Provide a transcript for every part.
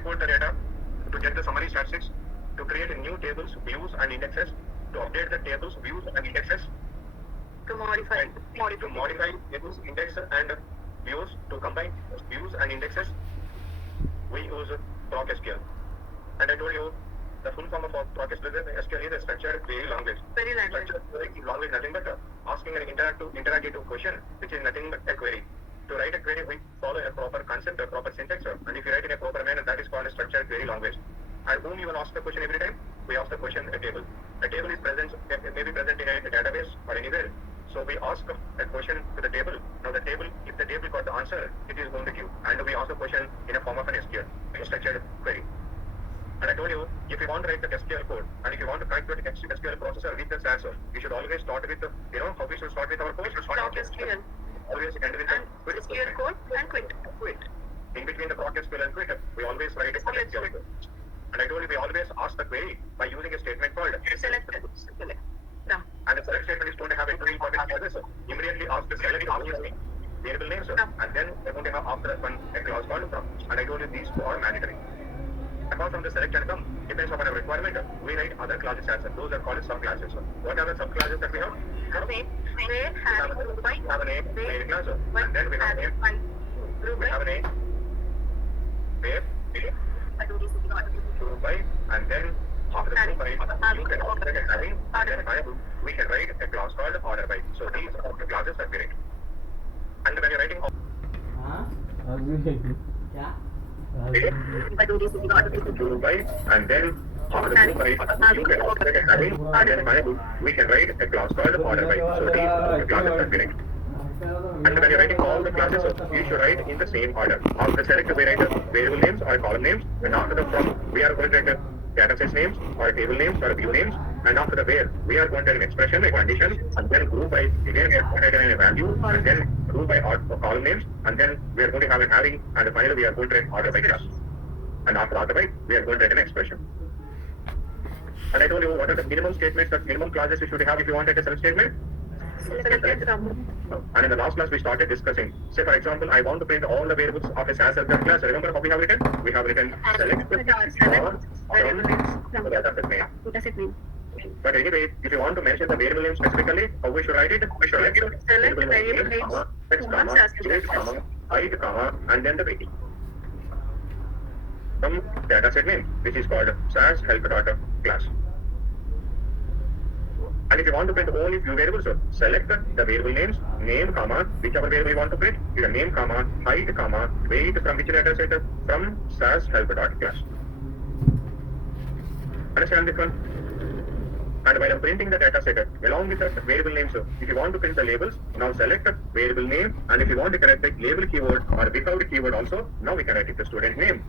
import the data, to get the summary statistics, to create new tables, views and indexes, to update the tables, views and indexes, to modify tables, index and views, to combine views and indexes. We use ProcSQL. And I told you the full form of ProcSQL is a structured query language. Structured query language nothing but asking an interrogative question, which is nothing but a query. To write a query, we follow a proper concept, a proper syntax, and if you write in a proper manner, that is called a structured query language. And whom you will ask the question every time? We ask the question a table. A table is present, may be present in a database or anywhere. So we ask a question to the table. Now the table, if the table got the answer, it is going to give. And we ask the question in a form of an SQL, a structured query. And I told you, if you want to write the SQL code, and if you want to calculate the SQL processor with the SAS, we should always start with the, how we should start with our code? ProcSQL. Always end with the SQL code and quit. In between the ProcSQL and quit, we always write a SQL code. And I told you, we always ask the query by using a statement called Select. And the select statement is going to have a very important clauses. Immediately ask the select obviously variable names, and then we're going to have after that one a clause called from. And I told you these two are mandatory. Apart from the select and come, depends upon our requirement, we write other clauses as well. Those are called subclasses. What are the subclasses that we have? Name, where, have, group by, we have a name, where class, and then we have a name, we have a name, where, group by, and then after the group by, you can also get having, and then finally we can write a class called order by. So these are the classes that we write. And when you're writing group by, and then after the group by, you can also get having, and then finally we can write a class called order by. So these are the classes that we write. And when you're writing all the classes, you should write in the same order. After select, we write variable names or column names, and after the from, we are going to write data set names or table names or view names, and after the where, we are going to write an expression, a condition, and then group by, again we are going to write a value, and then group by column names, and then we are going to have an having, and finally we are going to write order by class. And after order by, we are going to write an expression. And I told you what are the minimum statements, that minimum clauses you should have if you want to write a select statement. And in the last class we started discussing, say for example, I want to print all the variables of a SAS class. Remember how we have written? We have written select from data set name. But anyway, if you want to mention the variable name specifically, how we should write it? We should write it Select variable names, height, and then the weight. From data set name, which is called SAS help data class. And if you want to print only few variables, select the variable names, name, whichever variable you want to print, your name, height, weight from which data set, from SAS help class. Understand this one? And while I'm printing the data set, along with the variable names, if you want to print the labels, now select the variable name, and if you want to correct the label keyword or without the keyword also, now we can write it the student name,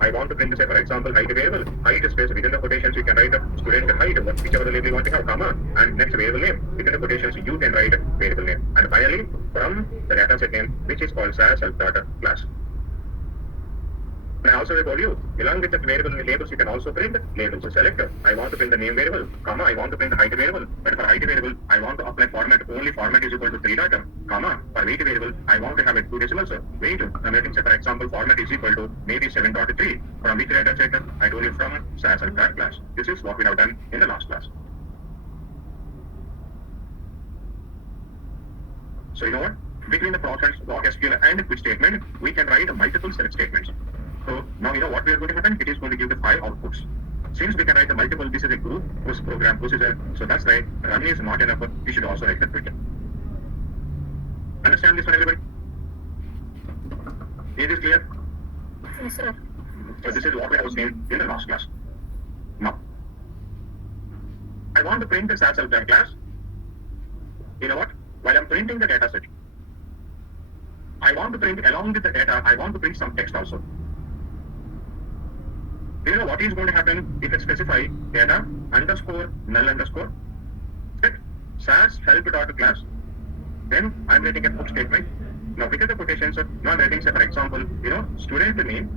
I want to print, say for example, height variable, height space within the quotations you can write student height, whichever the label you want to have, and next variable name, within the quotations you can write variable name. And finally, from the data set name, which is called SAS help data class. And I also told you, along with the variable labels, you can also print labels. So select, I want to print the name variable, I want to print the height variable. But for height variable, I want to apply format, only format is equal to 3 data, for weight variable, I want to have it 2 decimals. Weight, I'm writing, say for example, format is equal to maybe 7.3. From which data set, I told you from SAS and that class. This is what we have done in the last class. So you know what? Between the ProcSQL and quit statement, we can write multiple select statements. So now you know what we are going to happen. It is going to give the 5 outputs. Since we can write the multiple, this is a group, this program, this is a, so that's why run is not enough. We should also write the quit. Understand this one, everybody? Is this clear? Yes, sir. So this is what we have seen in the last class. Now, I want to print the SAS help data class. You know what? While I'm printing the data set, I want to print along with the data, I want to print some text also. Do you know what is going to happen if I specify data underscore null underscore set SAS help data class? Then I'm writing a put statement. Now because the quotations, now I'm writing, say for example, student name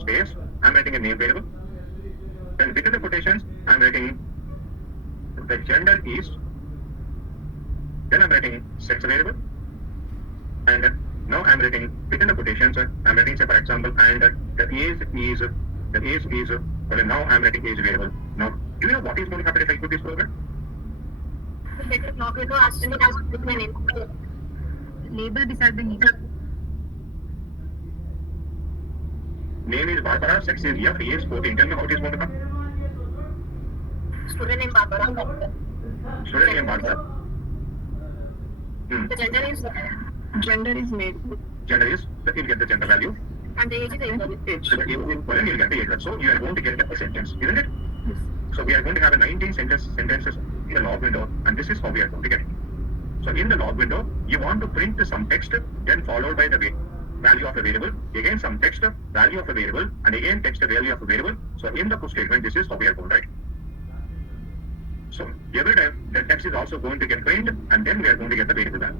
space, I'm writing a name variable. Then because the quotations, I'm writing the gender is, then I'm writing sex variable, and Now I'm writing within the quotations. I'm writing, say for example, and the age is well, now I'm writing age variable. Now, do you know what is going to happen if I put this program? Let it not go as my name. Label beside the name. Name is Barbara, sex is F, age 14. Tell me how it is going to come. Student name Barbara. Student name Barbara. The gender is made. Gender is, you'll get the gender value. And the age is age. So you'll get the age. So you are going to get a sentence, isn't it? Yes. So we are going to have a 19 sentences in the log window, and this is how we are going to get it. So in the log window, you want to print some text, then followed by the value of a variable, again some text, value of a variable, and again text, value of a variable. So in the push statement, this is how we are going to write. So every time the text is also going to get print, and then we are going to get the variable value.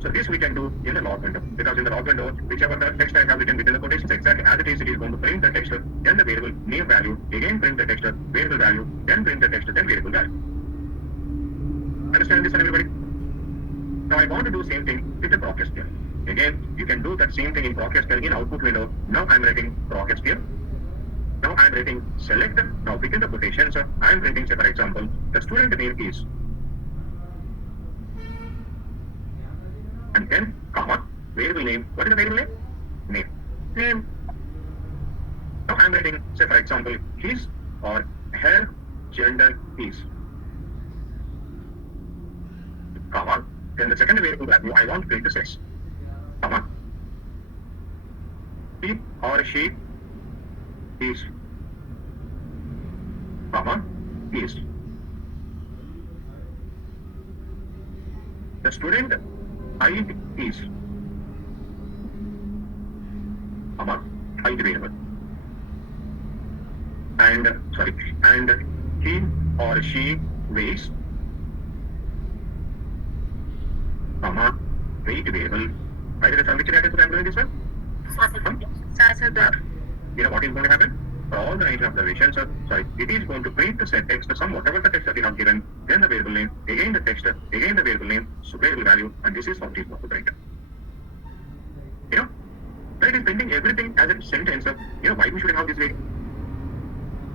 So this we can do in the log window, because in the log window, whichever the text I have written within the quotations, exactly as it is going to print the text, then the variable name value, again print the text, variable value, then print the text, then variable value. Understand this, everybody? Now I want to do same thing with the proc SQL. Again, you can do that same thing in proc SQL in output window. Now I'm writing proc SQL. Now I'm writing select. Now within the quotations, I'm printing, say for example, the student name is. And then, comma, variable name. What is the variable name? Name. Now I'm writing, say for example, his or her gender is. Comma. Then the second variable value, I want to print the sex. Comma. He or she is. Comma. Is. The student height is. Comma. Height variable. And he or she weighs. Comma. Weight variable. By the way, which data I'm doing this one? You know what is going to happen? For all the 19 observations, it is going to print the set text, whatever the text that you have given, then the variable name, again the text, again the variable name, so variable value, and this is how it is going to print. You know, it is printing everything as a sentence. You know why we should have this way? Do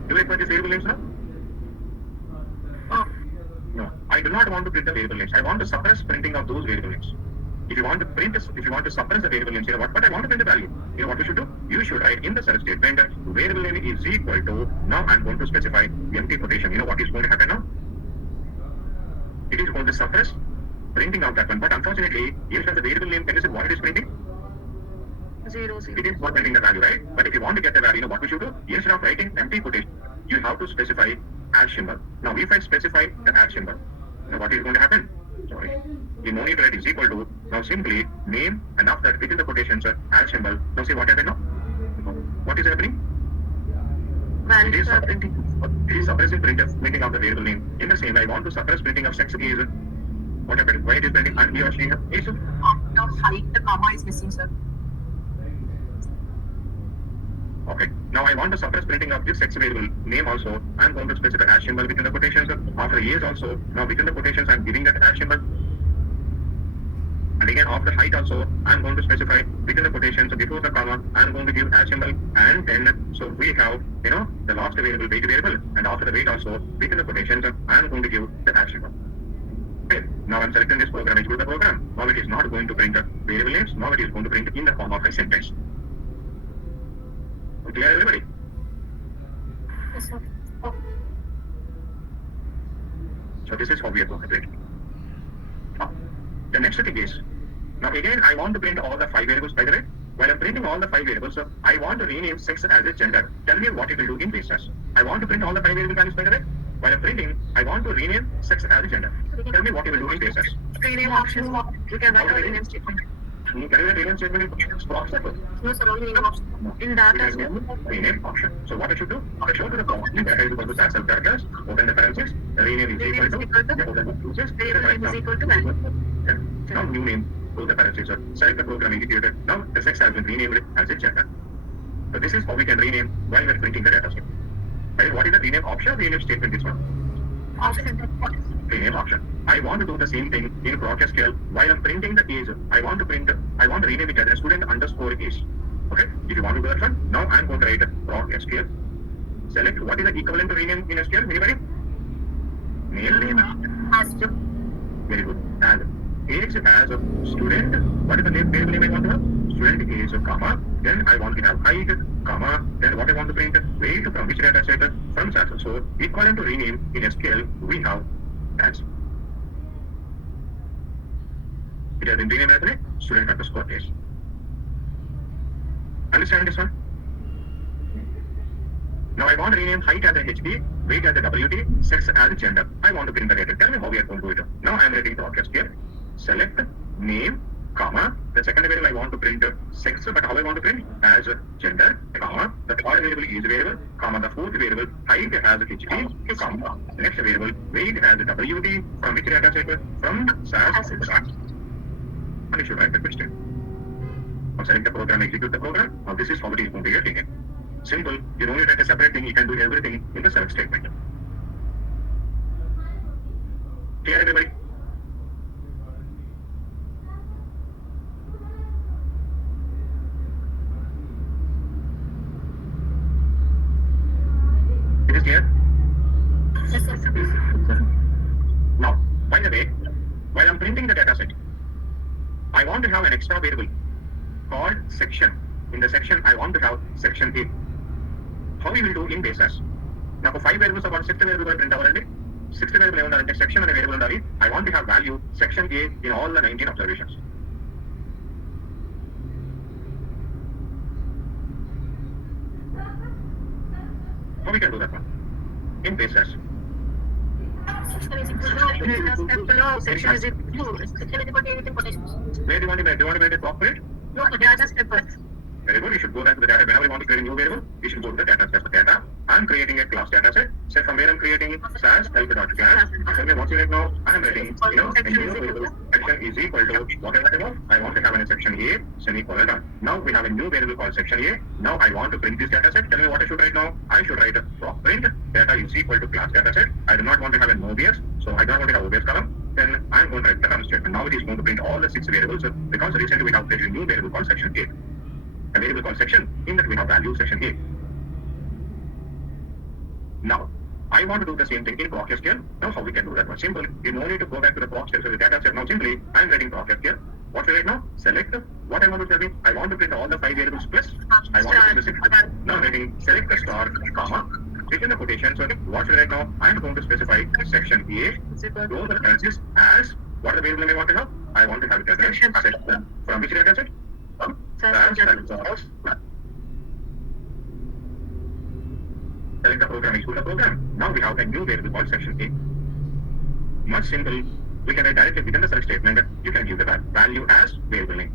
you require this variable names now? No, I do not want to print the variable names. I want to suppress printing of those variable names. If you want to print this, if you want to suppress the variable names, you know what? But I want to print the value. You know what you should do? You should write in the search statement variable name is equal to. Now I'm going to specify empty quotation. You know what is going to happen now? It is going to suppress printing out that one. But unfortunately, even the variable name, can you see what it is printing? 0, 0. It is not printing the value, right? But if you want to get the value, you know what we should do? Instead of writing empty quotation, you have to specify add symbol. Now if I specify the add symbol, now what is going to happen? Sorry. You no need to write is equal to, now simply name, and after within the quotations, add symbol. Now see what happened now? What is happening? It is suppressing printing of the variable name. In the same way, I want to suppress printing of sex is. What happened? Why it is printing and he or she is? The comma is missing, sir. Okay. Now I want to suppress printing of this sex variable name also. I'm going to specify hash symbol within the quotations. After age also. Now within the quotations, I'm giving that hash symbol. And again, after height also, I'm going to specify within the quotations before the comma. I'm going to give hash symbol, and then so we have the last variable weight variable, and after the weight also within the quotations, I'm going to give the hash symbol. Okay. Now I'm selecting this program. Execute the program. Now it is not going to print the variable names. Now it is going to print in the form of a sentence. Clear, everybody? Yes, sir. So this is how we are going to print. The next thing is, now again I want to print all the 5 variables, by the way. While I'm printing all the 5 variables, I want to rename sex as a gender. Tell me what it will do in basis. I want to print all the 5 variable values, by the way. While I'm printing, I want to rename sex as a gender. Tell me what it will do in basis. Rename option. You can write a rename statement. Can you write a rename statement in box? No, sir, only rename option. In data, sir. Rename option. So what I should do? I should go to the prompt. Data is equal to self characters. Open the parentheses. Rename is equal to. Open the parentheses. Variable name is equal to value. Now new name. Close the parentheses. Select the program executed. Now the sex has been renamed as a gender. So this is how we can rename while we're printing the data set. Right? What is the rename option or rename statement? This one. Option. Rename option. I want to do the same thing in ProcSQL. While I'm printing the age, I want to rename it as a student underscore age. Okay, if you want to do that one, now I'm going to write ProcSQL. Select what is the equivalent to rename in SQL. Anybody? Name. Very good. And age as a student. What is the variable name I want to have? Student age, comma. Then I want to have height, comma. Then what I want to print? Weight from which data set? From SAS. So equivalent to rename in SQL, we have as. It has been renamed as a student underscore age. Understand this one? Now I want to rename height as a HP, weight as a WT, sex as a gender. I want to print the data. Tell me how we are going to do it. Now I am writing ProcSQL. Select name, comma. The second variable I want to print sex, but how I want to print? As gender, comma. The third variable is variable, comma. The fourth variable height as a HP, comma. The next variable weight as a WT from which data set? From SAS. And you should write the question. Now select the program, execute the program. Now this is how it is going to get taken. Simple. You don't need to write a separate thing. You can do everything in the select statement. Clear, everybody? It is clear? Yes, sir. Now, by the way, while I'm printing the data set, I want to have an extra variable called section. In the section, I want to have section A. How we will do in basis. Now, for 5 variables about 6th variable print already. 6th variable in section and variable under I want to have value section A in all the 19 observations. How we can do that one? In basis. Section is equal to section is equal to anything quotations. Where do you want to make it proper? No, the data step first. Very good. You should go back to the data. Whenever you want to create a new variable, you should go to the data set. Data. I'm creating a class data set. So from where I'm creating SAS help.class. Tell me what you right now. I'm writing, a new variable. Section is equal to whatever I want to have in a section A, semicolon. Now we have a new variable called section A. Now I want to print this data set. Tell me what I should write now. I should write a print data is equal to class data set. I do not want to have an OBS, so I don't want to have OBS column. Then I'm going to write the column statement. Now it is going to print all the 6 variables because recently we have created a new variable called section A. A variable called section, in that we have value section A. Now, I want to do the same thing in ProcSQL. Now, how we can do that one? Simple. You no need to go back to the ProcSQL, so the data set. Now, simply, I'm writing ProcSQL. What we write now? Select what I want to tell me. I want to print all the 5 variables plus. I want to print the 6. Now, I'm writing select the star, comma. Within the quotation, so what we write now? I'm going to specify section A. Go the analysis as what the variable I want to have. I want to have it as a section. From which data set? Select the program, execute the program. Now we have a new variable called section A. Much simple. We can write directly within the select statement. You can give the value as variable name.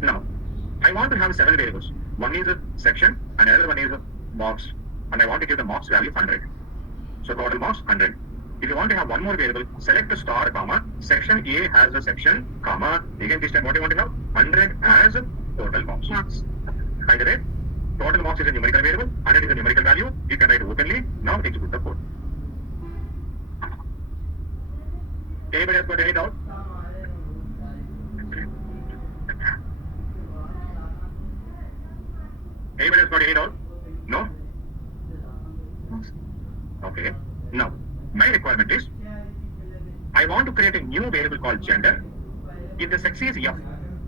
Now, I want to have 7 variables. One is a section, and another one is a box. And I want to give the box value 100. So total box 100. If you want to have one more variable, select the star, comma, section A has a section, comma, again this time what you want to have? 100 as a total box. By the way, total box is a numerical variable, 100 is a numerical value, you can write openly, now execute the code. Anybody has got any doubt? Anybody has got any doubt? No? Okay. Now, my requirement is, I want to create a new variable called gender. If the sex is F,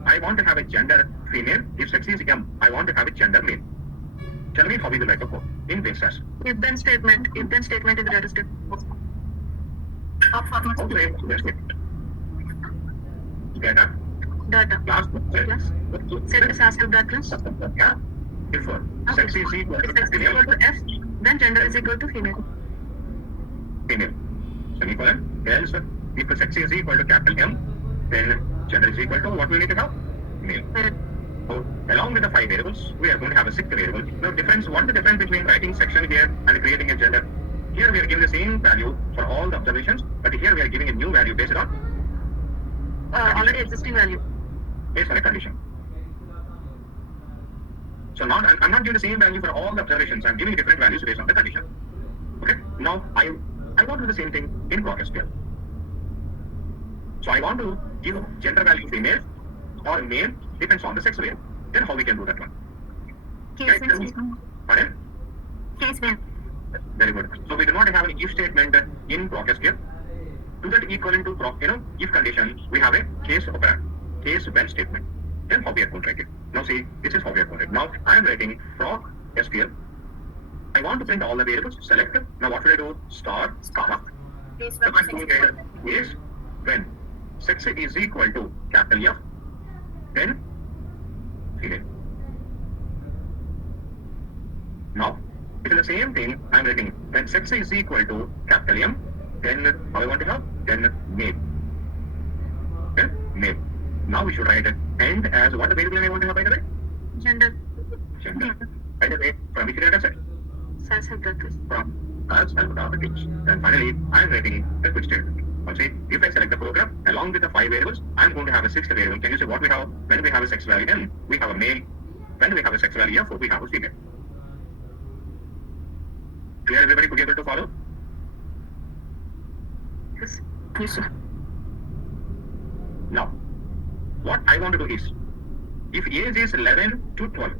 I want to have a gender female. If sex is M, I want to have a gender male. Tell me how we will write the code in basis. If then statement in the data step. How to write the statement? Data. Class. Set the SAS class. Yeah. If sex is equal to F, then gender is equal to female. Female. Semicolon. Else, if the sex is equal to capital M, then gender is equal to what we need to have? Male. So, along with the 5 variables, we are going to have a 6th variable. Now, what is the difference between writing section here and creating a gender? Here we are giving the same value for all the observations, but here we are giving a new value based on already existing value. Based on a condition. So I'm not giving the same value for all the observations. I'm giving different values based on the condition. Okay. Now I want to do the same thing in ProcSQL. So I want to give gender value female or male depends on the sex variable. Then how we can do that one? Case Right? when. Pardon? Case when. Very good. So we do not have an if statement in ProcSQL. To that equivalent to if condition, we have a case operand, case when statement. Then how we are going to write it. Now see, this is how we are going to write. Now I am writing ProcSQL. I want to print all the variables. Select. Now what should I do? Star, comma. Case The when. control is when sex is equal to capital F, then female. Now, it is the same thing I'm writing. When sex is equal to capital M, then how I want to have? Then male. Then male. Now we should write end as what the variable I want to have by the way? Gender. Gender. By the way, from which data set? SAS and practice. From as alphabetics. Then finally, I'm writing a quick statement. Now see, if I select the program along with the 5 variables, I'm going to have a 6th variable. Can you see what we have? When we have a sex value M, we have a male. When we have a sex value F, we have a female. Clear, everybody could be able to follow? Yes. Yes, sir. Now, what I want to do is, if age is 11 to 12,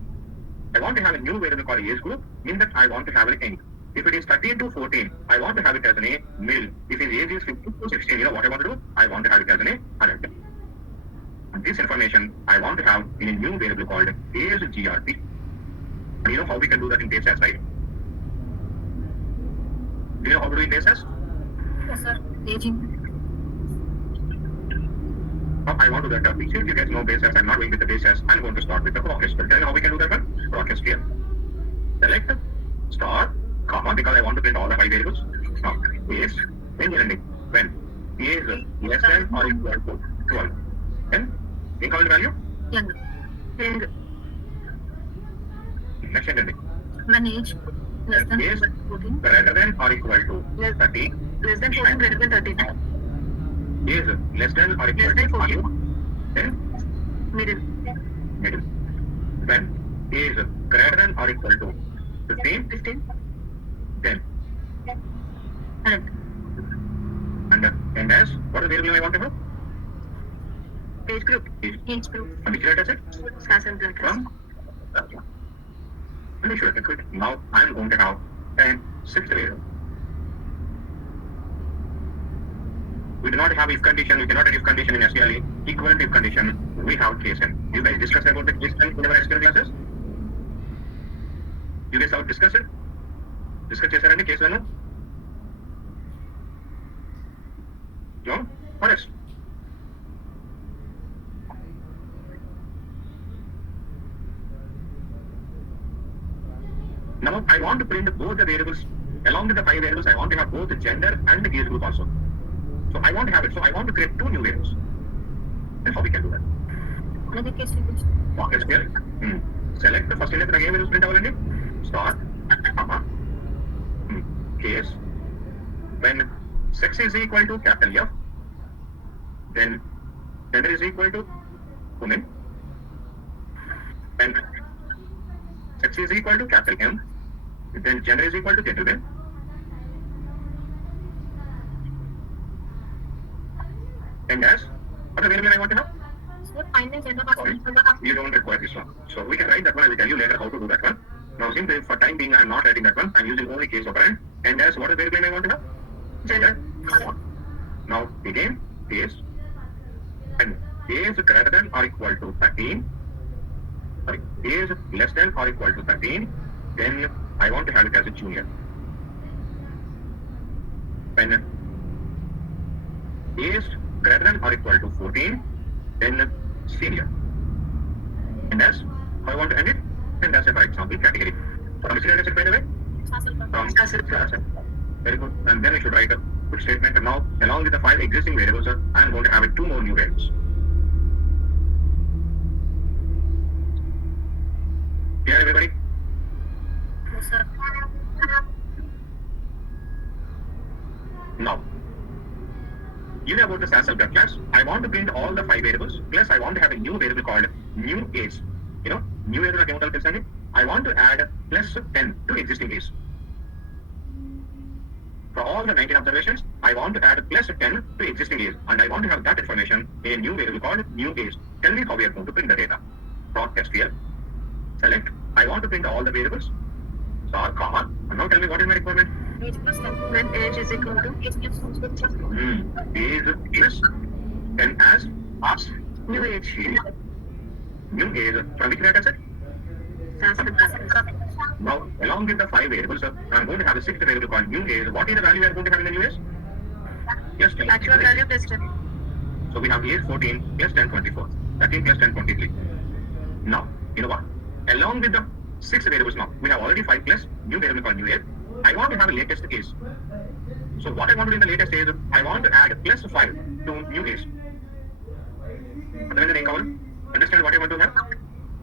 I want to have a new variable called age group, mean that I want to have an end. If it is 13 to 14, I want to have it as an A male. If his age is 15 to 16, you know what I want to do? I want to have it as an A adult. And this information I want to have in a new variable called age GRP. And you know how we can do that in base as, right? Do you know how to do in base as? Yes, sir. Aging. Now I want to do that. Since you guys know base as, I'm not going with the base as. I'm going to start with the ProcSQL. Tell me how we can do that one? ProcSQL. Select star, comma, because I want to print all the 5 variables. Now, is when is less than or equal to 12. Then, increment value? Young. Young. Next sentence. When age less than Is 14. greater than or equal to 30. Less than 14, greater than 30. Is less than or equal Less to than 40. 40. Then, Middle. middle. When is greater than or equal to 15. 15. Then, Adult. and as what is the variable I want to have? Age group. Age. Age group. From which data set? SAS and practice. From and should have quit. Now I'm going to have 6th variable. We do not have if condition, we cannot have if condition in SQL. Equivalent if condition, we have case n. You guys discussed about the case n in our SQL classes? You guys have discussed it? Discuss చేశారండి case n? No? What else? Now I want to print both the variables. Along with the 5 variables, I want to have both the gender and the age group also. So I want to have it. So I want to create 2 new variables. That's how we can do that. Another case variables. ProcSQL. Select the first element again variables print avalandi. Star, comma, case. When sex is equal to capital F, then gender is equal to women. When sex is equal to capital M, then gender is equal to gentleman. And as what the variable I want to have? So find the gender Sorry, of you don't require this one. So we can write that one. I will tell you later how to do that one. Now, simply for time being, I am not writing that one. I am using only case operand. And as what is the variable I want to have? Gender. Now, again, is and is greater than or equal to 13. Sorry, is less than or equal to 13. Then I want to have it as a junior. When is greater than or equal to 14, then senior. And as how I want to end it? And that's a, for example, category. From which data set, by the way? From class. Very good. And then I should write a quick statement. And now, along with the 5 existing variables, I am going to have 2 more new variables. Clear, everybody? Yes, sir. Now, you know about the SAS subject class. I want to print all the 5 variables. Plus, I want to have a new variable called new age. You know, new variable account I want to add plus 10 to existing age. For all the 19 observations, I want to add plus 10 to existing age, and I want to have that information in a new variable called new age. Tell me how we are going to print the data. Dot text here. Select. I want to print all the variables. Star, comma. And now tell me what is my requirement. Age plus 10. When age is equal to age plus 10. Age plus 10 as New age. New age from which data set? Sanskrit. Now, along with the 5 variables, I'm going to have a 6th variable called new age. What is the value we are going to have in the new age? Yes, 10. Actual value plus 10. So we have age 14 plus 10, 24. 13 plus 10, 23. Now, you know what? Along with the 6 variables now, we have already 5 plus new variable called new age. I want to have a latest age. So what I want to do in the latest age, I want to add plus 5 to new age. Understand what I want to have?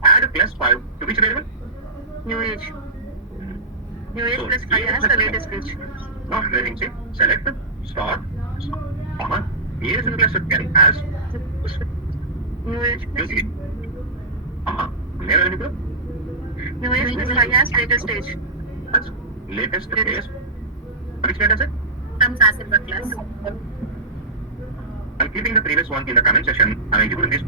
Add plus 5 to which variable? New age. New age plus 5 as the latest age. Now, see, select star, comma, age plus 10 as New age new plus age. Never any good? New age plus 5 as latest age. That's latest age. Which data set? From Sanskrit class. I'm keeping the previous one in the comment section. I'm executing this